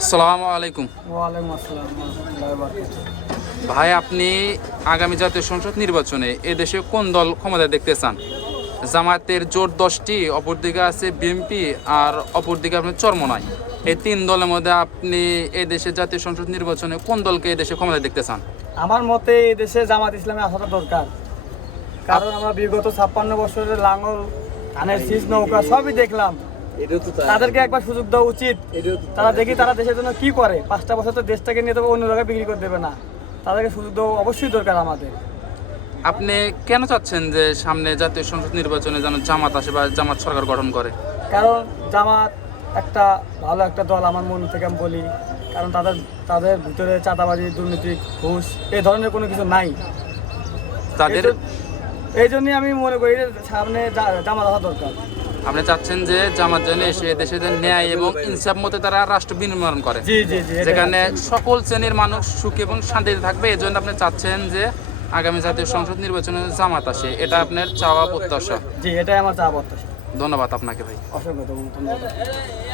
আসসালামু আলাইকুম। ওয়ালাইকুম আসসালাম ওয়া রাহমাতুল্লাহি ওয়া বারাকাতুহু। ভাই, আপনি আগামী জাতীয় সংসদ নির্বাচনে এদেশে কোন দল ক্ষমতায় দেখতে চান? জামায়াতের জোট 10টি, অপরদিকে আছে বিএনপি, আর অপরদিকে আপনার চরমোনাই। এই তিন দলের মধ্যে আপনি এই দেশে জাতীয় সংসদ নির্বাচনে কোন দলকে এই দেশে ক্ষমতায় দেখতে চান? আমার মতে এই দেশে জামাত ইসলামে আসাটা দরকার, কারণ আমরা বিগত 56 বছরের লাঙ্গল, ধানের শীষ, নৌকা সবই দেখলাম। তাদেরকে একবার সুযোগ দেওয়া উচিত। তারা দেখি তারা দেশের জন্য কি করে। 5টা বছর তো দেশটাকে নিয়ে তবে অন্য জায়গায় বিক্রি করে দেবে না। তাদেরকে সুযোগ দেওয়া অবশ্যই দরকার আমাদের। আপনি কেন চাচ্ছেন যে সামনে জাতীয় সংসদ নির্বাচনে যেন জামাত আসে বা জামাত সরকার গঠন করে? কারণ জামাত একটা ভালো একটা দল আমার মন থেকে আমি বলি। কারণ তাদের ভিতরে চাঁদাবাজি, দুর্নীতি, ঘুষ এই ধরনের কোনো কিছু নাই। তাদের এই জন্যই আমি মনে করি যে সামনে জামাত আসা দরকার। আপনি চাচ্ছেন যে জামাত যেন এসে দেশে যে ন্যায় এবং ইনসাফ মতে তারা রাষ্ট্র বিনির্মাণ করে, জি জি জি, যেখানে সকল শ্রেণীর মানুষ সুখী এবং শান্তিতে থাকবে। এই জন্য আপনি চাচ্ছেন যে আগামী জাতীয় সংসদ নির্বাচনে জামাত আসে, এটা আপনার চাওয়া প্রত্যাশা। জি, এটাই আমার চাওয়া প্রত্যাশা। ধন্যবাদ আপনাকে ভাই। অসংখ্য ধন্যবাদ।